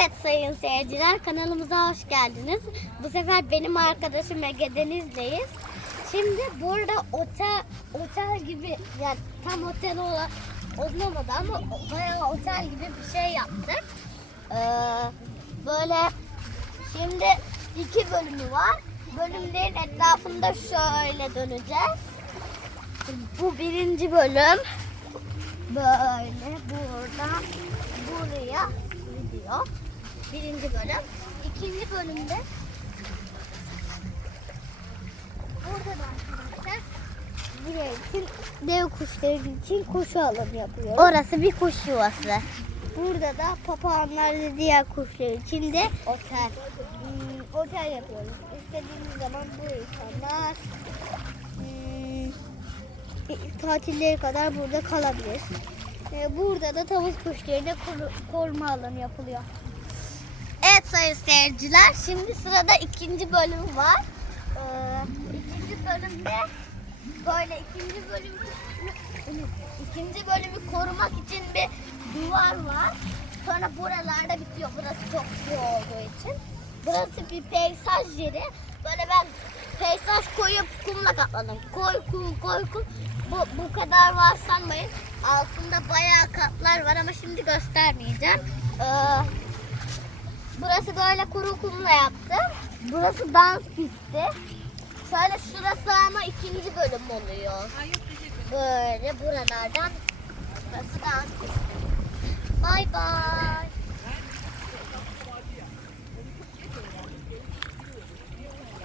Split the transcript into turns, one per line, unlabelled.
Evet sayın seyirciler kanalımıza hoş geldiniz. Bu sefer benim arkadaşım Ege Deniz'deyiz. Şimdi burada otel otel gibi yani tam otel ola, olamadı ama bayağı otel gibi bir şey yaptık. Ee, böyle şimdi iki bölümü var. Bölümlerin etrafında şöyle döneceğiz. Bu birinci bölüm. Böyle buradan buraya gidiyor. Birinci bölüm. İkinci bölümde burada da arkadaşlar buraya için dev kuşların için koşu alanı yapıyoruz. Orası bir kuş yuvası. Burada da papağanlar ve diğer kuşlar için de otel. Hmm, otel yapıyoruz. İstediğimiz zaman bu insanlar hmm, tatilleri kadar burada kalabilir. Ee, Burada da tavuk kuşlarına koru- koruma alanı yapılıyor. Evet sayın seyirciler şimdi sırada ikinci bölüm var. Ee, ikinci bölümde böyle ikinci bölüm ikinci bölümü korumak için bir duvar var. Sonra buralarda bitiyor. Burası çok su olduğu için. Burası bir peyzaj yeri. Böyle ben peyzaj koyup kumla kapladım. Koy kum koy kum. Bu, bu kadar var sanmayın. Altında bayağı katlar var ama şimdi göstermeyeceğim. Ee, burası böyle kuru kumla yaptım. Burası dans pisti. Şöyle şurası ama ikinci bölüm oluyor. Böyle buralardan burası dans pisti.